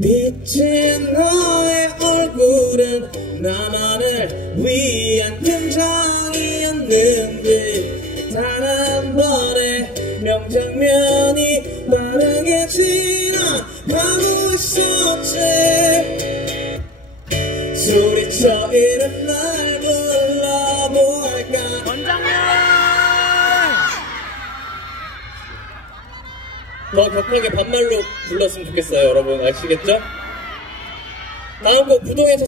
비친 너의 얼굴은 나만을 위한 등장이었는지 단 한 번의 명장면이 빠르게 지나가고 있었지. 소리쳐 이름 날 불러볼까. 원장님! 더 격하게 반말로 불렀으면 좋겠어요. 여러분 아시겠죠? 다음 곡 부동에서